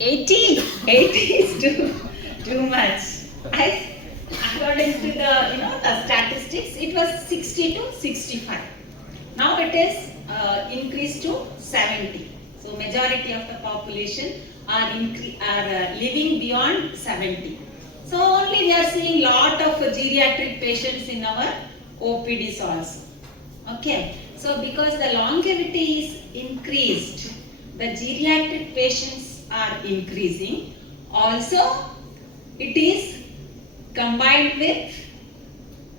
80? 80 is too much. I, according to the statistics, it was 60 to 65. Now it is increased to 70. So majority of the population are living beyond 70. So only we are seeing lot of geriatric patients in our OPDs also. Okay. So because the longevity is increased, the geriatric patients are increasing. Also, it is combined with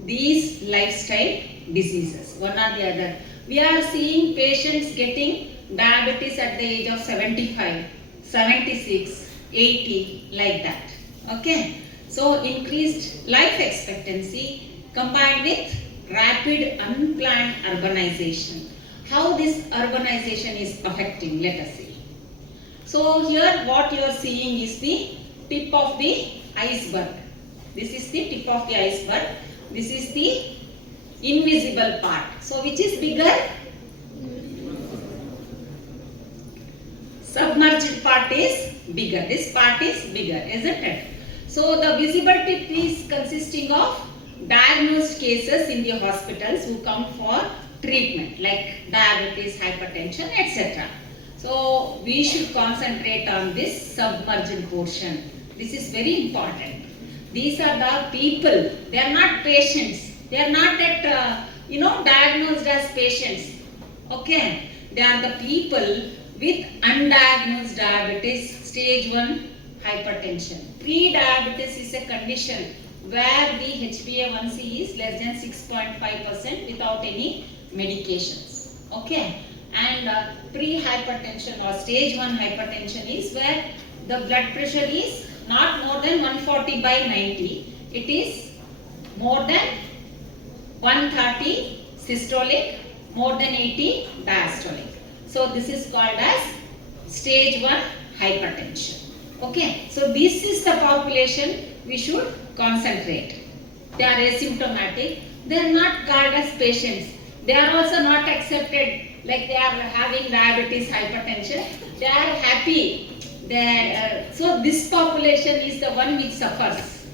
these lifestyle diseases, one or the other. We are seeing patients getting diabetes at the age of 75, 76, 80, like that. Okay. So increased life expectancy combined with rapid unplanned urbanization. How this urbanization is affecting, let us see. So here what you are seeing is the tip of the iceberg. This is the tip of the iceberg. This is the invisible part. So which is bigger? Submerged part is bigger. This part is bigger, isn't it? So the visible tip is consisting of diagnosed cases in the hospitals who come for treatment like diabetes, hypertension, etc. So we should concentrate on this submerged portion. This is very important. These are the people. They are not patients. They are not at diagnosed as patients. Okay. They are the people with undiagnosed diabetes, stage 1 hypertension. Pre-diabetes is a condition where the HbA1c is less than 6.5% without any medications. Okay. And pre-hypertension or stage 1 hypertension is where the blood pressure is not more than 140 by 90. It is more than 130 systolic, more than 80 diastolic. So this is called as stage 1 hypertension. Okay. So this is the population we should concentrate. They are asymptomatic. They are not called as patients. They are also not accepted like they are having diabetes, hypertension. They are happy. So this population is the one which suffers.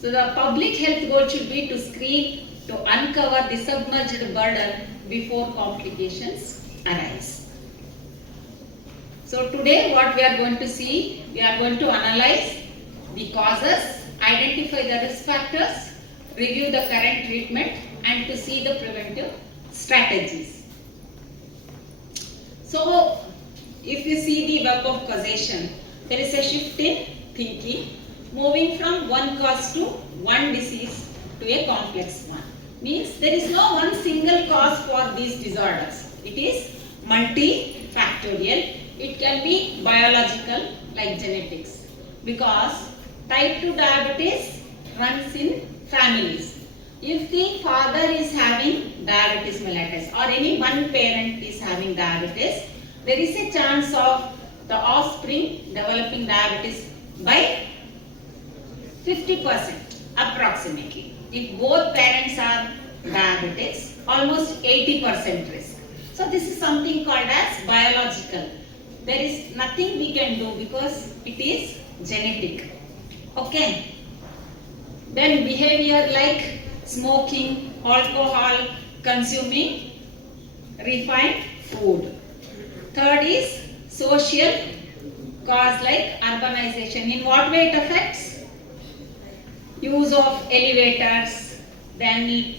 So the public health goal should be to screen, to uncover the submerged burden before complications arise. So today what we are going to see, we are going to analyze the causes, identify the risk factors, review the current treatment, and to see the preventive strategies. So if you see the web of causation, there is a shift in thinking, moving from one cause to one disease to a complex one. Means there is no one single cause for these disorders. It is multifactorial. It can be biological like genetics, because type 2 diabetes runs in families. If the father is having diabetes mellitus or any one parent is having diabetes, there is a chance of the offspring developing diabetes by 50% approximately. If both parents are diabetics, almost 80% risk. So this is something called as biological. There is nothing we can do because it is genetic. Okay. Then behavior like smoking, alcohol, consuming refined food. Third is social cause like urbanization. In what way it affects? Use of elevators, then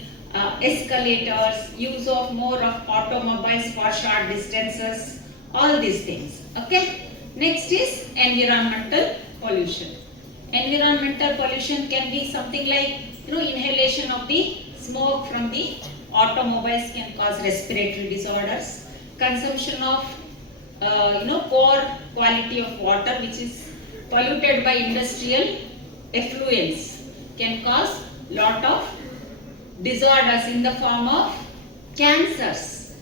escalators, use of more of automobiles for short distances, all these things. Okay. Next is environmental pollution. Environmental pollution can be something like inhalation of the smoke from the automobiles can cause respiratory disorders. Consumption of poor quality of water which is polluted by industrial effluents can cause lot of disorders in the form of cancers.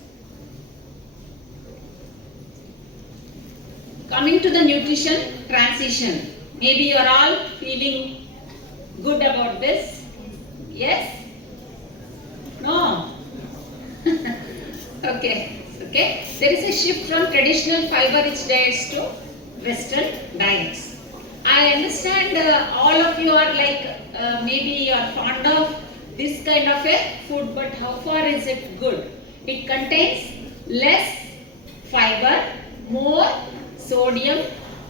Coming to the nutrition transition. Maybe you are all feeling good about this. Yes? No? Okay. Okay. There is a shift from traditional fiber-rich diets to Western diets. I understand all of you are like maybe you are fond of this kind of a food, but how far is it good? It contains less fiber, more sodium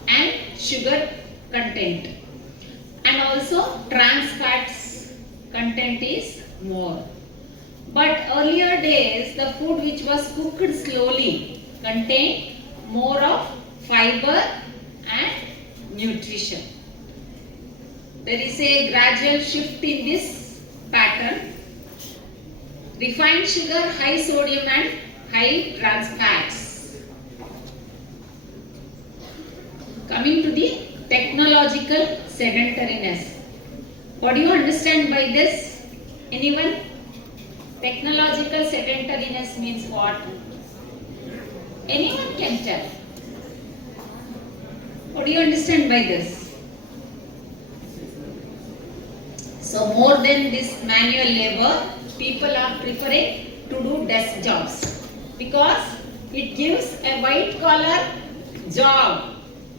and sugar content, and also trans fats content is more. But earlier days, the food which was cooked slowly contained more of fiber and nutrition. There is a gradual shift in this pattern. Refined sugar, high sodium and high trans fats. Coming to the technological sedentariness. What do you understand by this? Anyone? Technological sedentariness means what? Anyone can tell. What do you understand by this? So more than this manual labor, people are preferring to do desk jobs because it gives a white collar job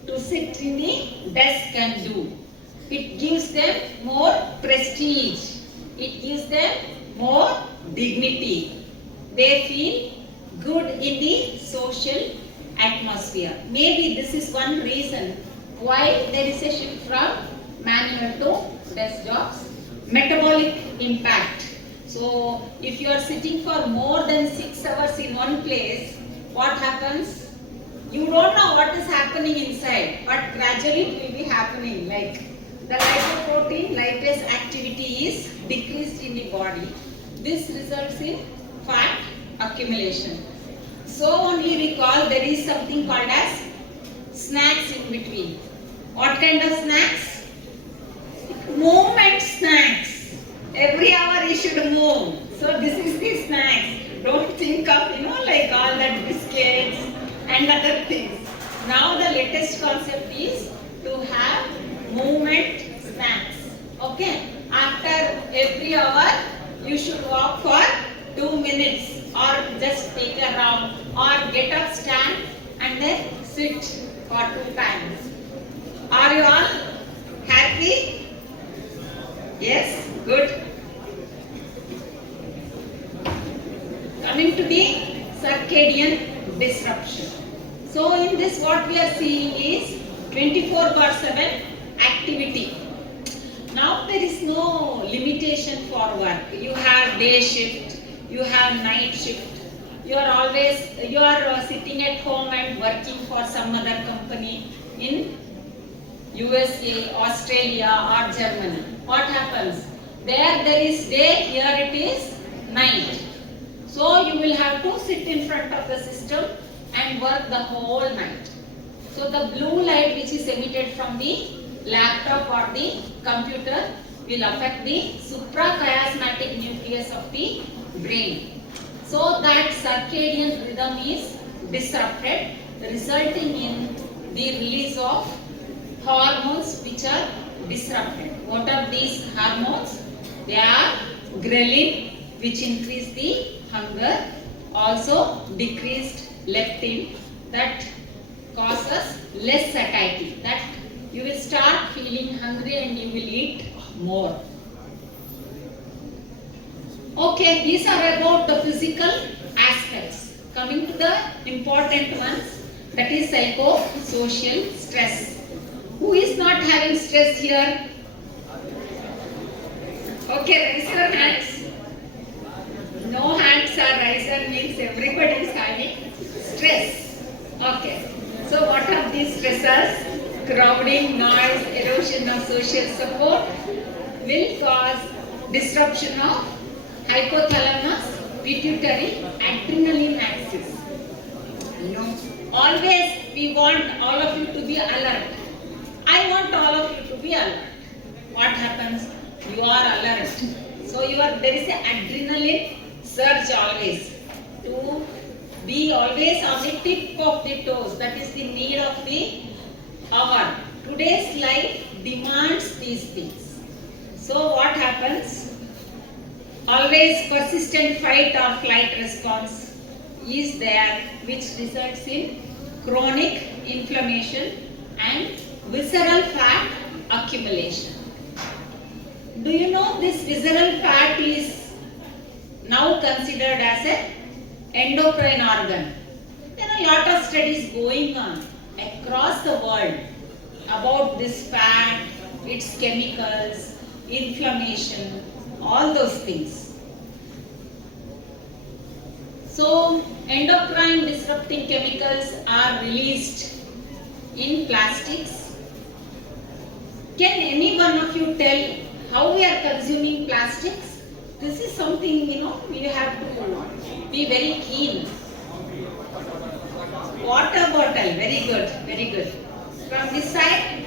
to sit in the desk and do. It gives them more prestige. It gives them more dignity. They feel good in the social atmosphere. Maybe this is one reason why there is a shift from manual to desk jobs. Metabolic impact. So if you are sitting for more than 6 hours in one place, what happens? You don't know what is happening inside, but gradually it will be happening. Like the lipoprotein lipase activity is decreased in the body. This results in fat accumulation. So only recall there is something called as snacks in between. What kind of snacks? Movement snacks. Every hour you should move. So this is the snacks. Don't think of like all that biscuits and other things. Now the latest concept is to have movement snacks. Okay. After every hour you should walk for 2 minutes or just take a round or get up, stand and then sit for 2 times. Are you all happy? Yes, good. Coming to the circadian disruption. So in this what we are seeing is 24/7 activity. Now there is no limitation for work. You have day shift, you have night shift. You are sitting at home and working for some other company in USA, Australia or Germany. What happens? There is day, here it is night. So you will have to sit in front of the system and work the whole night. So the blue light which is emitted from the laptop or the computer will affect the suprachiasmatic nucleus of the brain. So that circadian rhythm is disrupted, resulting in the release of hormones which are disrupted. What are these hormones? They are ghrelin, which increase the hunger, also decreased leptin, that causes less satiety, that you will start feeling hungry and you will eat more. Okay, these are about the physical aspects. Coming to the important ones, that is psychosocial stress. Who is not having stress here? Okay, raise your hands. No hands are raised means everybody is having stress. Okay. So what are these stressors? Crowding, noise, erosion of social support will cause disruption of hypothalamus, pituitary, adrenaline axis. Always we want all of you to be alert. I want all of you to be alert. What happens? You are alert. So there is an adrenaline surge always. To be always on the tip of the toes. That is the need of the hour. Today's life demands these things. So what happens? Always persistent fight or flight response is there, which results in chronic inflammation and visceral fat accumulation. Do you know this visceral fat is now considered as an endocrine organ? There are a lot of studies going on across the world about this fat, its chemicals, inflammation, all those things. So, endocrine disrupting chemicals are released in plastics. Can any one of you tell how we are consuming plastics? This is something, we have to be very keen. Water bottle, very good, very good. From this side,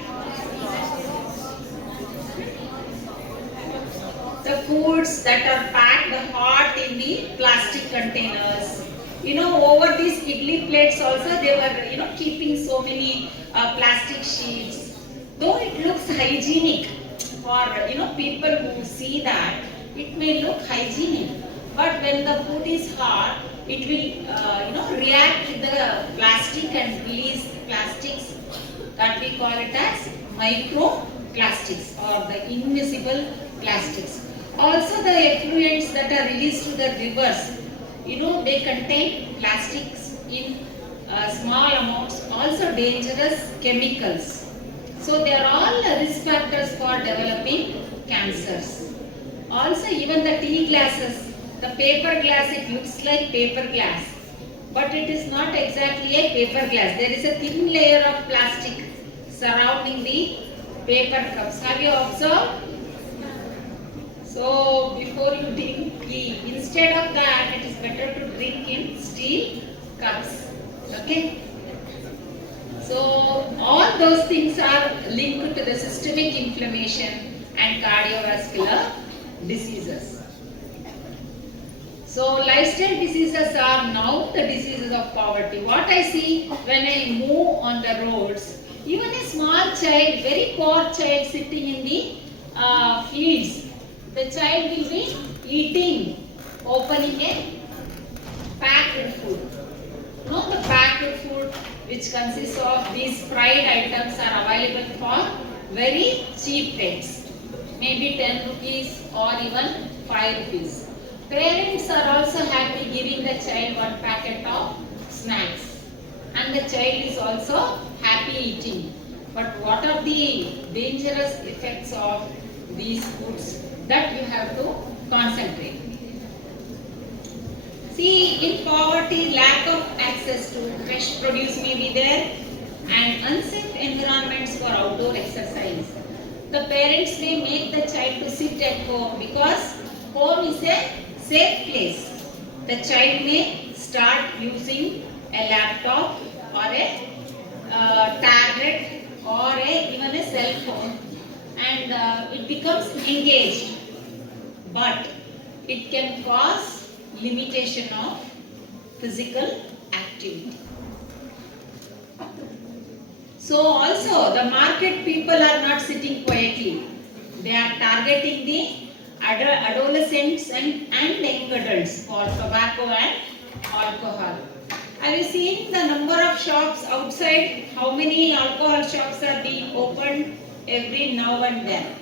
the foods that are packed hot in the plastic containers. Over these idli plates also they were, keeping so many plastic sheets. Though it looks hygienic for, people who see that, it may look hygienic. But when the food is hot, it will, react with the plastic and release plastics that we call it as microplastics or the invisible plastics. Also the effluents that are released to the rivers, they contain plastics in small amounts, also dangerous chemicals. So they are all risk factors for developing cancers. Also even the tea glasses, the paper glass, it looks like paper glass, but it is not exactly a paper glass. There is a thin layer of plastic surrounding the paper cups. Have you observed? So before you drink tea, instead of that, it is better to drink in steel cups. Okay? So all those things are linked to the systemic inflammation and cardiovascular diseases. So lifestyle diseases are now the diseases of poverty. What I see when I move on the roads, even a small child, very poor child sitting in the fields, the child will be eating, opening a packed food. The packed food which consists of these fried items are available for very cheap rates, maybe 10 rupees or even 5 rupees. Parents are also happy giving the child one packet of snacks, and the child is also happy eating. But what are the dangerous effects of these foods? That you have to concentrate. See, in poverty, lack of access to fresh produce may be there and unsafe environments for outdoor exercise. The parents may make the child to sit at home because home is a safe place. The child may start using a laptop or a tablet or even a cell phone, and it becomes engaged. But it can cause limitation of physical activity. So also the market people are not sitting quietly. They are targeting the adolescents and young adults for tobacco and alcohol. Have you seen the number of shops outside? How many alcohol shops are being opened every now and then?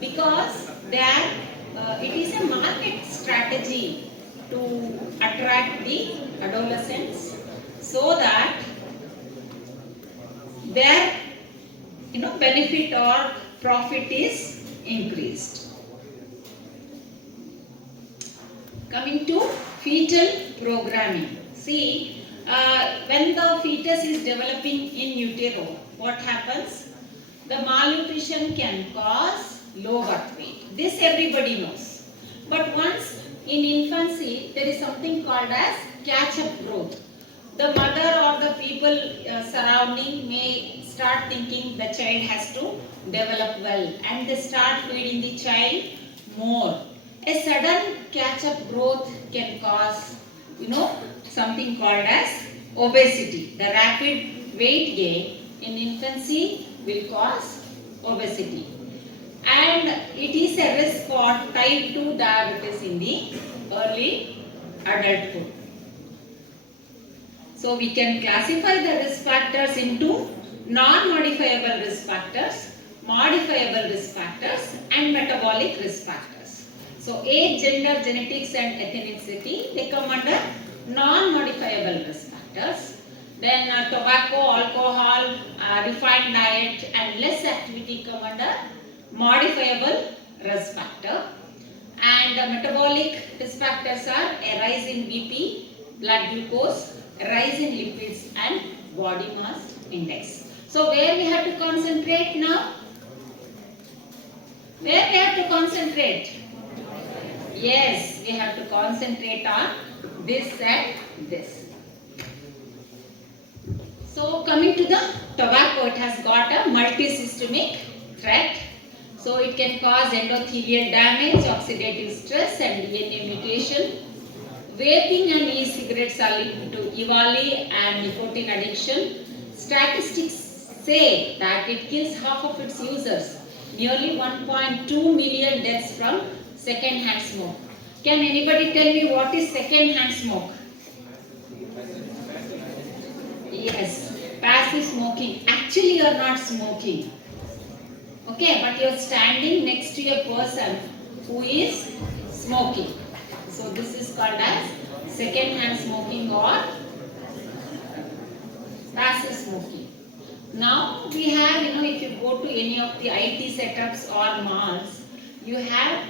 Because it is a market strategy to attract the adolescents so that their benefit or profit is increased. Coming to fetal programming. See, when the fetus is developing in utero, what happens? The malnutrition can cause low birth weight. This everybody knows. But once in infancy, there is something called as catch-up growth. The mother or the people surrounding may start thinking the child has to develop well, and they start feeding the child more. A sudden catch-up growth can cause, something called as obesity. The rapid weight gain in infancy will cause obesity. And it is a risk for type 2 diabetes in the early adulthood. So we can classify the risk factors into non-modifiable risk factors, modifiable risk factors, and metabolic risk factors. So age, gender, genetics, and ethnicity, they come under non-modifiable risk factors. Then tobacco, alcohol, refined diet, and less activity come under modifiable risk factor. And metabolic risk factors are a rise in BP, blood glucose, a rise in lipids, and body mass index. So where we have to concentrate now? Where we have to concentrate? Yes, we have to concentrate on this and this. So coming to the tobacco, it has got a multisystemic threat. So it can cause endothelial damage, oxidative stress, and DNA mutation. Vaping and e-cigarettes are linked to EVALI and nicotine addiction. Statistics say that it kills half of its users. Nearly 1.2 million deaths from second-hand smoke. Can anybody tell me what is second-hand smoke? Yes, passive smoking. Actually, you are not smoking. Okay, but you are standing next to a person who is smoking. So this is called as second-hand smoking or passive smoking. Now we have, if you go to any of the IT setups or malls, you have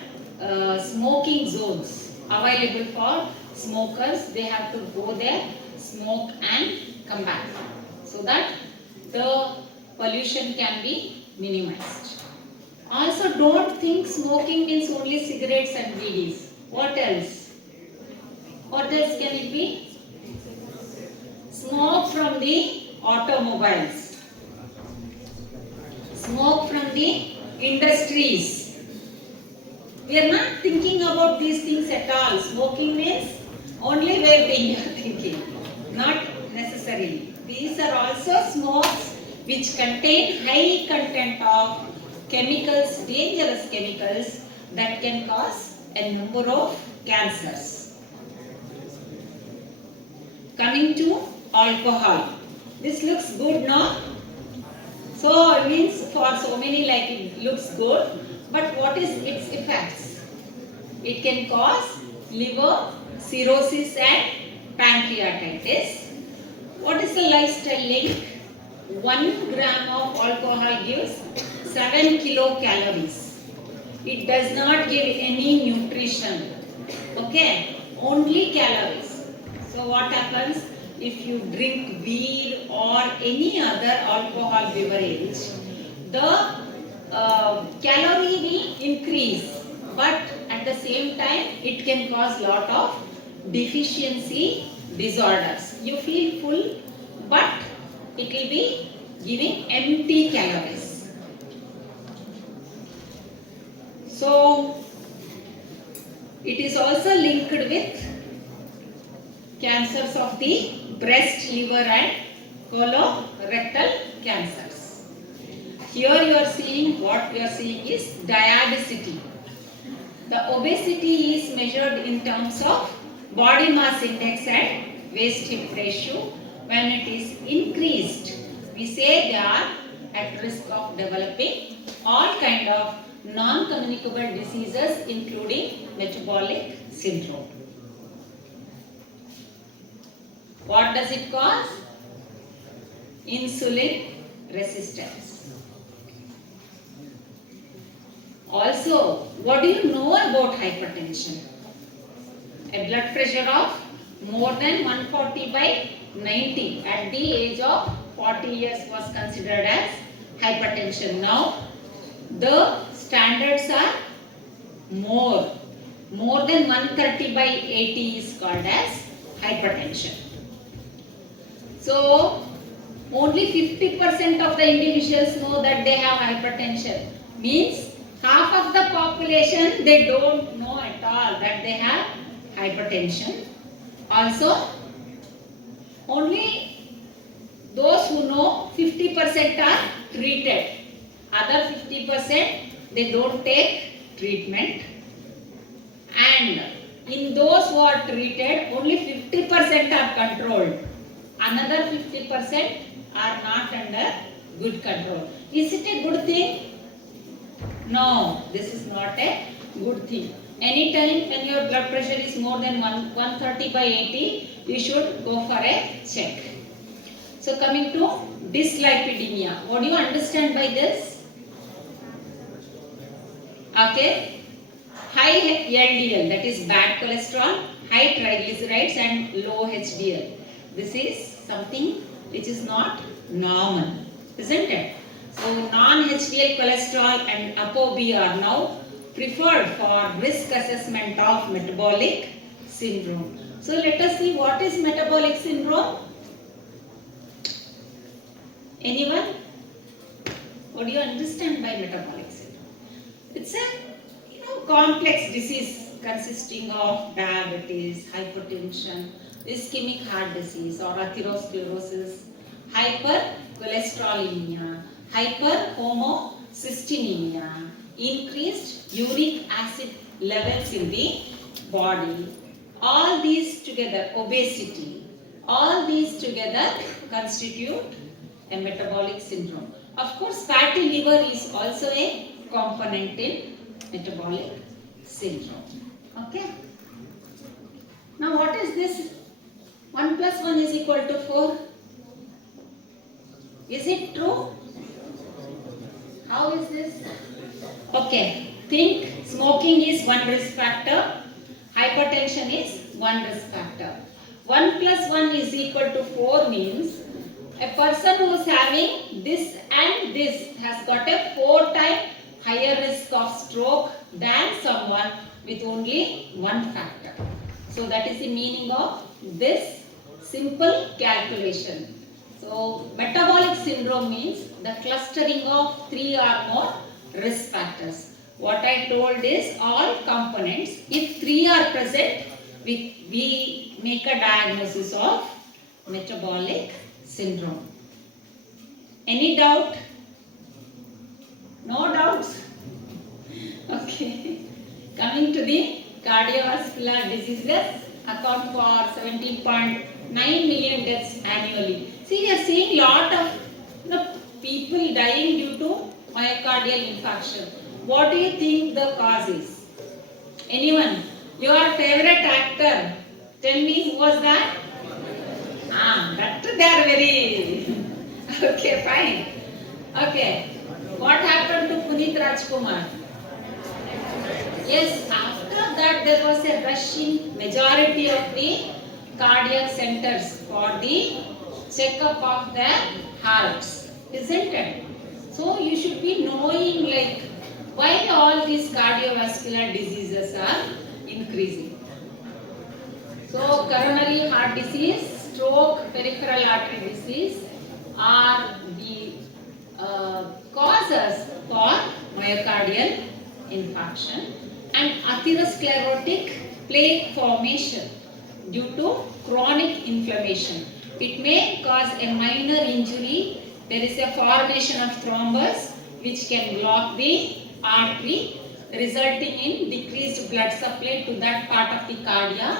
smoking zones available for smokers. They have to go there, smoke and come back, so that the pollution can be minimized. Also, don't think smoking means only cigarettes and BDs. What else? What else can it be? Smoke from the automobiles. Smoke from the industries. We are not thinking about these things at all. Smoking means only vaping you are thinking. Not necessarily. These are also smokes which contain high content of chemicals, dangerous chemicals that can cause a number of cancers. Coming to alcohol. This looks good, no? So it means for so many like it looks good, but what is its effects? It can cause liver, cirrhosis and pancreatitis. What is the lifestyle link? 1 gram of alcohol gives 7 kilocalories. It does not give any nutrition. Okay, only calories. So what happens if you drink beer or any other alcohol beverage? The calorie will increase, but at the same time it can cause lot of deficiency disorders. You feel full, but it will be giving empty calories. So it is also linked with cancers of the breast, liver and colorectal cancers. Here you are seeing, what you are seeing is diabesity. The obesity is measured in terms of body mass index and waist hip ratio. When it is increased, we say they are at risk of developing all kind of non-communicable diseases including metabolic syndrome. What does it cause? Insulin resistance. Also, what do you know about hypertension? A blood pressure of more than 140 by 90 at the age of 40 years was considered as hypertension. Now, the standards are more than 130 by 80 is called as hypertension. So, only 50% of the individuals know that they have hypertension. Means half of the population, they don't know at all that they have hypertension. Also, only those who know 50% are treated. Other 50% they don't take treatment. And in those who are treated, only 50% are controlled. Another 50% are not under good control. Is it a good thing? No, this is not a good thing. Anytime when your blood pressure is more than 130 by 80, you should go for a check. So coming to dyslipidemia. What do you understand by this? Okay. High LDL, that is bad cholesterol, high triglycerides and low HDL. This is something which is not normal, isn't it? So non-HDL cholesterol and ApoB are now preferred for risk assessment of metabolic syndrome. So let us see what is metabolic syndrome. Anyone? What do you understand by metabolic syndrome? It's a complex disease consisting of diabetes, hypertension, ischemic heart disease or atherosclerosis, hypercholesterolemia, hyperhomocystinemia, increased uric acid levels in the body. All these together, obesity, all these together constitute a metabolic syndrome. Of course, fatty liver is also a component in metabolic syndrome. Okay. Now what is this? 1 plus 1 is equal to 4. Is it true? How is this? Okay. Think smoking is one risk factor. Hypertension is one risk factor. 1 plus 1 is equal to 4 means a person who is having this and this has got a 4 times higher risk of stroke than someone with only one factor. So that is the meaning of this simple calculation. So metabolic syndrome means the clustering of 3 or more risk factors. What I told is all components. If 3 are present, we make a diagnosis of metabolic syndrome. Any doubt? No doubts? Okay. Coming to the cardiovascular diseases, account for 17.9 million deaths annually. See, we are seeing lot of people dying due to myocardial infarction. What do you think the cause is? Anyone? Your favorite actor? Tell me, who was that? That they are very... Okay, fine. Okay. What happened to Puneet Rajkumar? Yes, after that there was a rush in majority of the cardiac centers for the checkup of their hearts, isn't it? So you should be knowing like why all these cardiovascular diseases are increasing. So coronary heart disease, stroke, peripheral artery disease are the causes for myocardial infarction, and atherosclerotic plaque formation due to chronic inflammation. It may cause a minor injury. There is a formation of thrombus which can block the artery, resulting in decreased blood supply to that part of the cardia,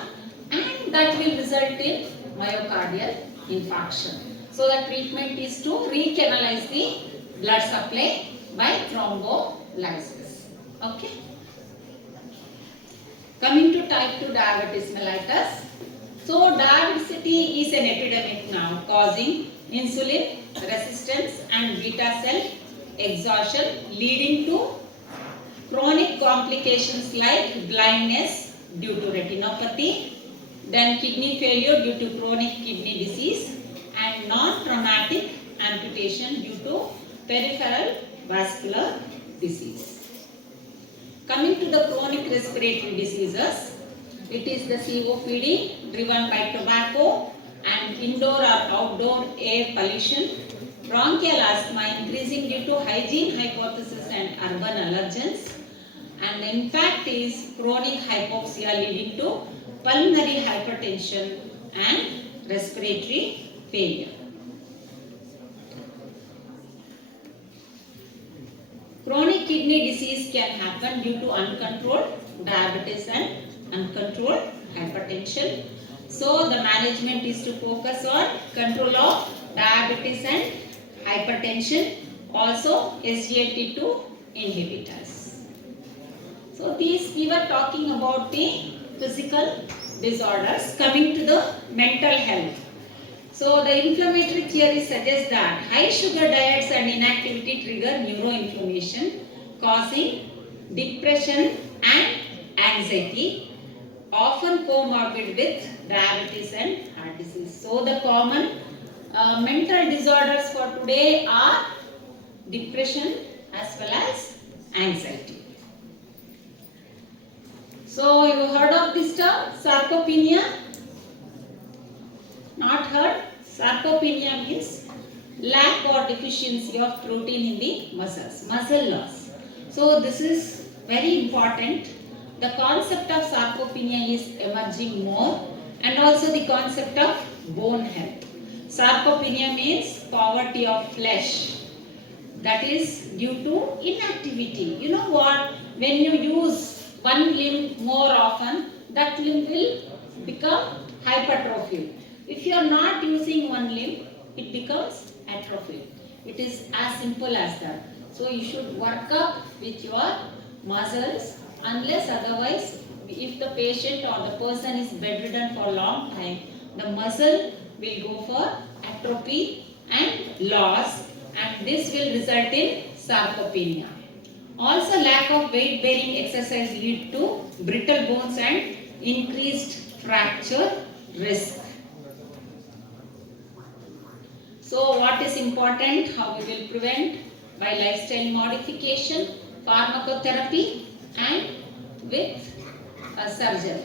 and that will result in myocardial infarction. So the treatment is to recanalize the blood supply by thrombolysis. Okay. Coming to type 2 diabetes mellitus. So diabetes is an epidemic now, causing insulin resistance and beta cell exhaustion, leading to chronic complications like blindness due to retinopathy, then kidney failure due to chronic kidney disease, and non-traumatic amputation due to peripheral vascular disease. Coming to the chronic respiratory diseases, it is the COPD driven by tobacco and indoor or outdoor air pollution, bronchial asthma increasing due to hygiene hypothesis and urban allergens, and the impact is chronic hypoxia leading to pulmonary hypertension and respiratory failure. Chronic kidney disease can happen due to uncontrolled diabetes and uncontrolled hypertension. So the management is to focus on control of diabetes and hypertension, also SGLT2 inhibitors. So these we were talking about the physical disorders. Coming to the mental health. So the inflammatory theory suggests that high sugar diets and inactivity trigger neuroinflammation, causing depression and anxiety, often comorbid with diabetes and heart disease. So the common mental disorders for today are depression as well as anxiety. So you heard of this term, sarcopenia? Not heard? Sarcopenia means lack or deficiency of protein in the muscles, muscle loss. So this is very important. The concept of sarcopenia is emerging more, and also the concept of bone health. Sarcopenia means poverty of flesh. That is due to inactivity. You know what? When you use one limb more often, that limb will become hypertrophy. If you are not using one limb, it becomes atrophy. It is as simple as that. So you should work up with your muscles, unless otherwise, if the patient or the person is bedridden for a long time, the muscle will go for atrophy and loss, and this will result in sarcopenia. Also, lack of weight bearing exercise lead to brittle bones and increased fracture risk. So what is important? How we will prevent? By lifestyle modification, pharmacotherapy, and with surgery.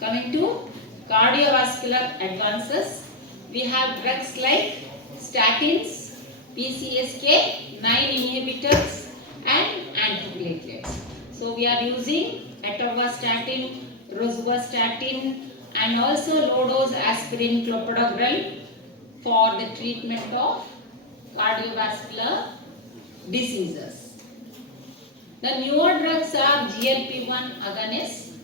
Coming to cardiovascular advances, we have drugs like statins, PCSK9 inhibitors, and antiplatelets. So we are using atorvastatin, rosuvastatin, and also low-dose aspirin clopidogrel for the treatment of cardiovascular diseases. The newer drugs are GLP-1 agonists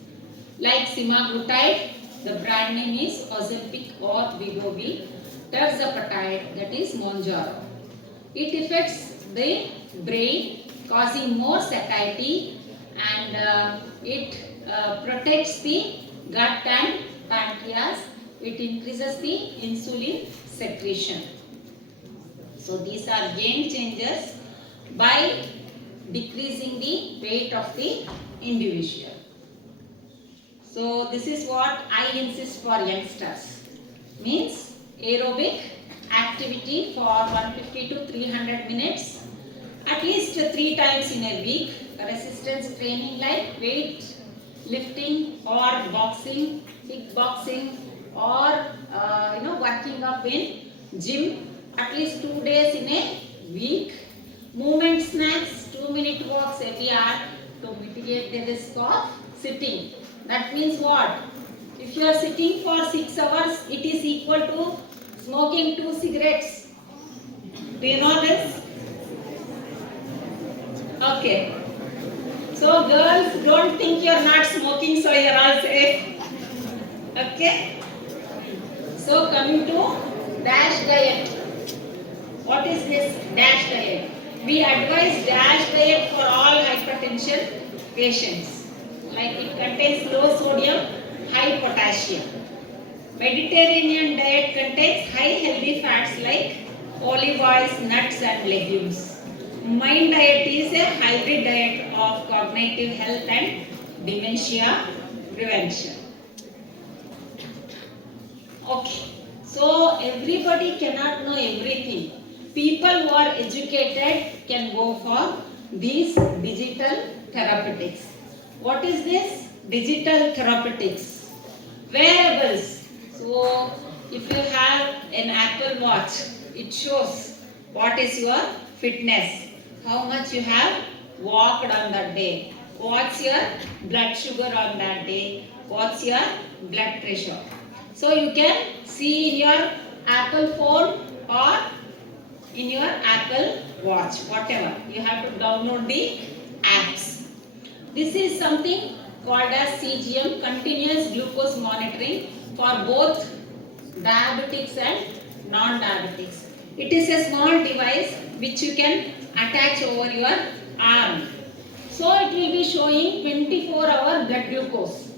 like semaglutide, the brand name is Ozempic or Wegovy, tirzepatide, that is Mounjaro. It affects the brain, causing more satiety, and it protects the gut and pancreas. It increases the insulin secretion. So these are game changers by decreasing the weight of the individual. So this is what I insist for youngsters. Means aerobic activity for 150 to 300 minutes, at least 3 times in a week. Resistance training like weight lifting or boxing, kickboxing, or working up in gym at least 2 days in a week. Movement snacks, 2-minute walks every hour to mitigate the risk of sitting. That means what? If you are sitting for 6 hours, it is equal to smoking 2 cigarettes. Do you know this? Okay. So girls, don't think you are not smoking, so you are all safe. Okay. So coming to DASH diet. What is this DASH diet? We advise DASH diet for all hypertension patients. Like it contains low sodium, high potassium. Mediterranean diet contains high healthy fats like olive oils, nuts and legumes. Mind diet is a hybrid diet of cognitive health and dementia prevention. Okay, so everybody cannot know everything. People who are educated can go for these digital therapeutics. What is this? Digital therapeutics. Wearables. So if you have an Apple Watch, it shows what is your fitness, how much you have walked on that day, what's your blood sugar on that day, what's your blood pressure. So you can see in your Apple phone or in your Apple Watch, whatever. You have to download the apps. This is something called as CGM, continuous glucose monitoring, for both diabetics and non-diabetics. It is a small device which you can attach over your arm. So it will be showing 24-hour blood glucose.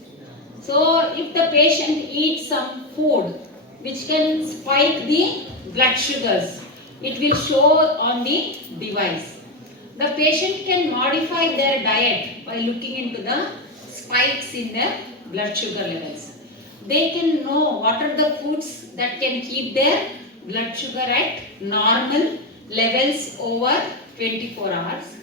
So if the patient eats some food which can spike the blood sugars, it will show on the device. The patient can modify their diet by looking into the spikes in their blood sugar levels. They can know what are the foods that can keep their blood sugar at normal levels over 24 hours,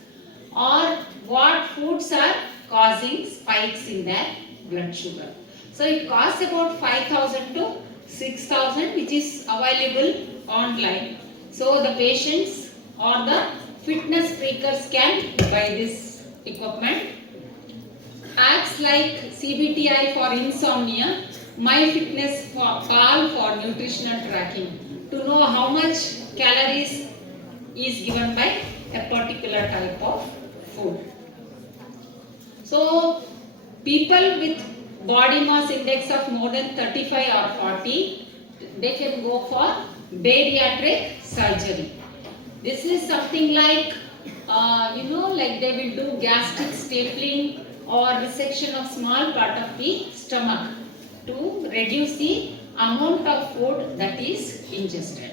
or what foods are causing spikes in their blood sugar. So it costs about 5,000 to 6,000, which is available online. So the patients or the fitness freakers can buy this equipment. Apps like CBTI for insomnia, MyFitnessPal for nutritional tracking, to know how much calories is given by a particular type of food. So people with body mass index of more than 35 or 40, they can go for bariatric surgery. This is something like, like they will do gastric stapling or resection of small part of the stomach to reduce the amount of food that is ingested.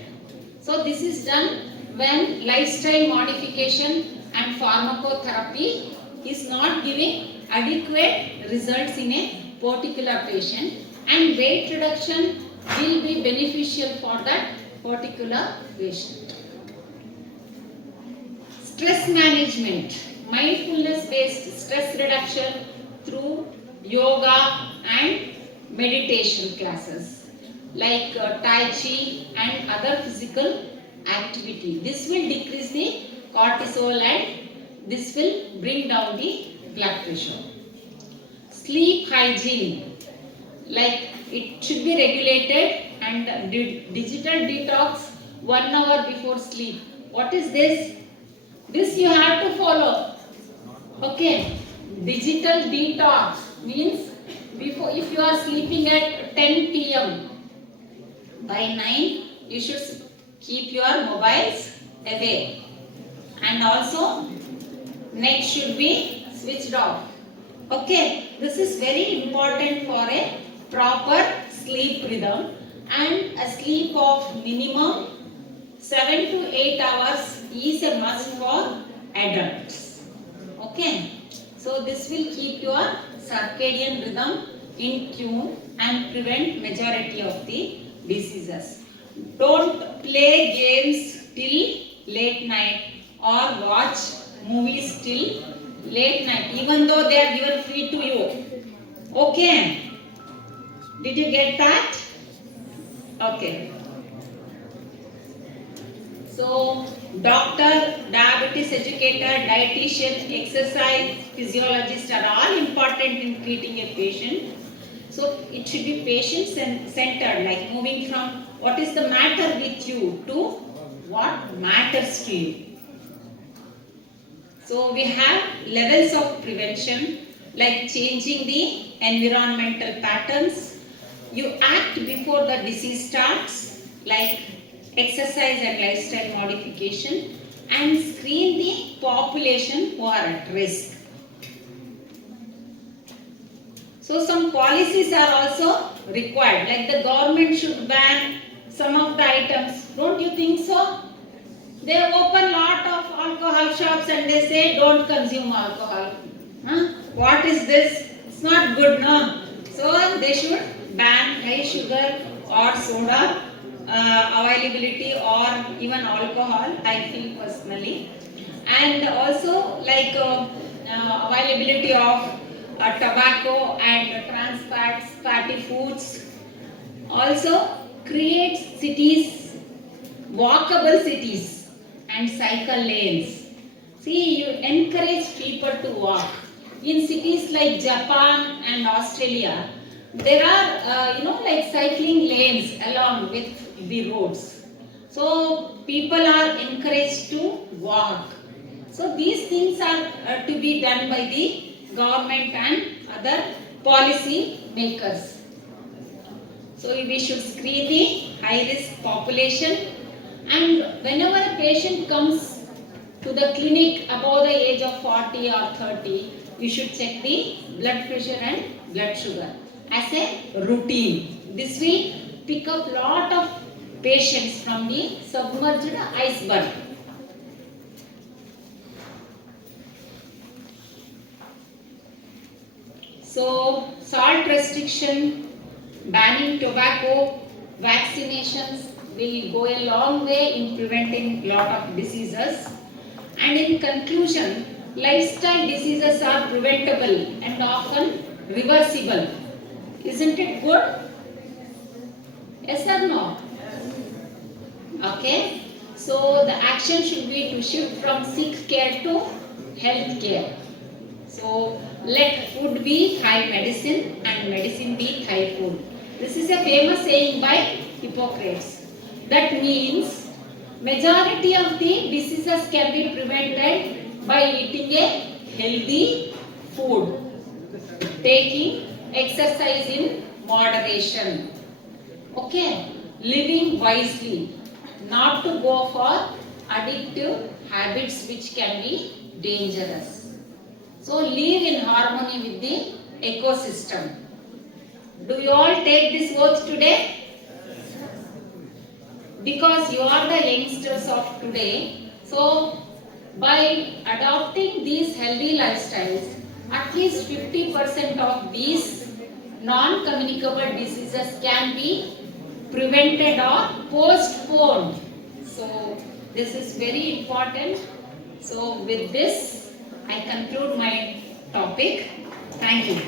So this is done when lifestyle modification and pharmacotherapy is not giving adequate results in a particular patient, and weight reduction will be beneficial for that particular patient. Stress management, mindfulness based stress reduction through yoga and meditation classes like Tai Chi and other physical activity. This will decrease the cortisol and this will bring down the blood pressure. Sleep hygiene, like it should be regulated, and digital detox 1 hour before sleep. What is this? This you have to follow. Okay. Digital detox means before, if you are sleeping at 10 p.m. by 9 you should keep your mobiles away, and also net should be switched off. Okay, this is very important for a proper sleep rhythm, and a sleep of minimum 7 to 8 hours is a must for adults. Okay, so this will keep your circadian rhythm in tune and prevent majority of the diseases. Don't play games till late night or watch movies till late night, even though they are given free to you. Okay, did you get that? Okay. So, doctor, diabetes educator, dietitian, exercise physiologist are all important in treating a patient. So, it should be patient centered, like moving from what is the matter with you to what matters to you. So, we have levels of prevention, like changing the environmental patterns. You act before the disease starts, like exercise and lifestyle modification, and screen the population who are at risk. So some policies are also required, like the government should ban some of the items. Don't you think so? They open lot of alcohol shops and they say don't consume alcohol. What is this? It's not good, no? So they should ban high sugar or soda availability, or even alcohol, I feel personally. And also like availability of tobacco and trans fats, fatty foods. Also create cities, walkable cities and cycle lanes. See, you encourage people to walk. In cities like Japan and Australia, there are like cycling lanes along with the roads. So people are encouraged to walk. So these things are to be done by the government and other policy makers. So we should screen the high risk population, and whenever a patient comes to the clinic above the age of 40 or 30, we should check the blood pressure and blood sugar as a routine. This will pick up lot of patients from the submerged iceberg. So, salt restriction, banning tobacco, vaccinations will go a long way in preventing lot of diseases. And in conclusion, lifestyle diseases are preventable and often reversible. Isn't it good? Yes or no? Okay. So the action should be to shift from sick care to health care. So let food be Thai medicine and medicine be Thai food. This is a famous saying by Hippocrates. That means majority of the diseases can be prevented by eating a healthy food, taking exercise in moderation, okay, living wisely, not to go for addictive habits which can be dangerous. So live in harmony with the ecosystem. Do you all take this words today? Because you are the youngsters of today. So by adopting these healthy lifestyles, at least 50% of these non-communicable diseases can be prevented or postponed. So this is very important. So with this, I conclude my topic. Thank you.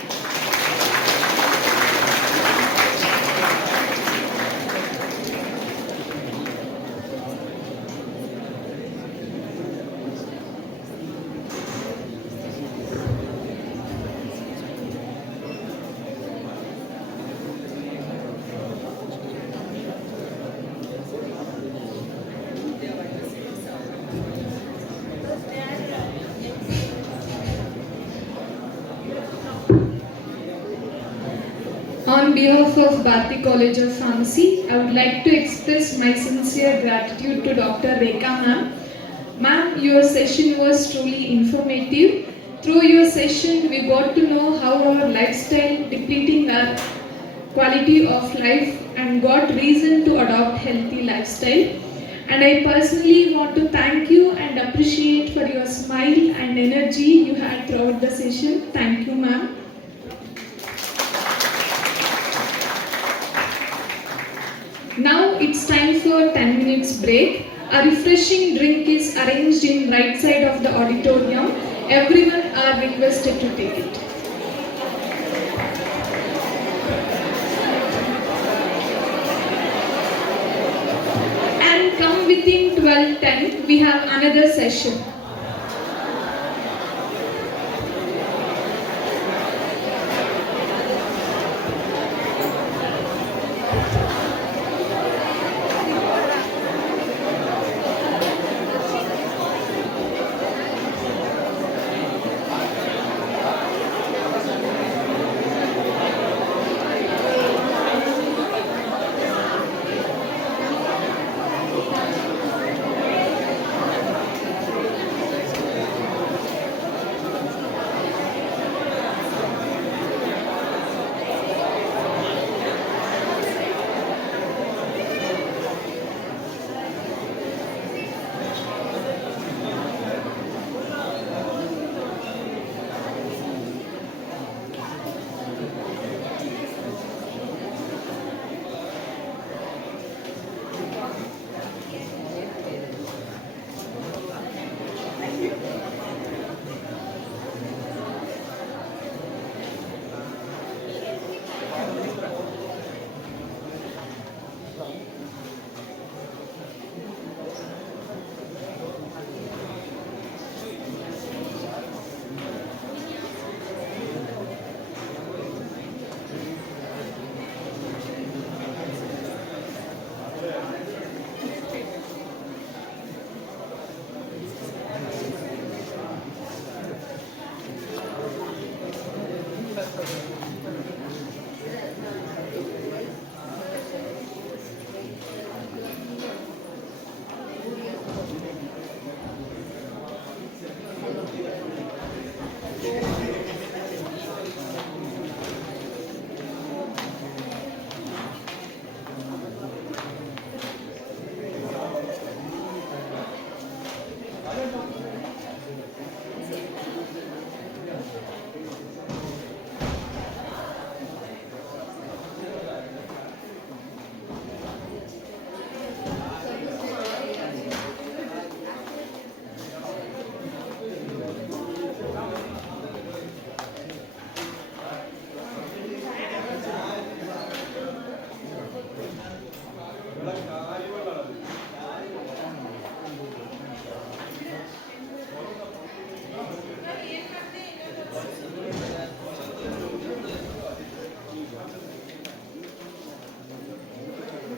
On behalf of Bharati College of Pharmacy, I would like to express my sincere gratitude to Dr. Rekha ma'am. Ma'am, your session was truly informative. Through your session, we got to know how our lifestyle depleting our quality of life and got reason to adopt healthy lifestyle. And I personally want to thank you and appreciate for your smile and energy you had throughout the session. Thank you, ma'am. Now it's time for 10 minutes break. A refreshing drink is arranged in right side of the auditorium. Everyone are requested to take it. And come within 12:10, we have another session.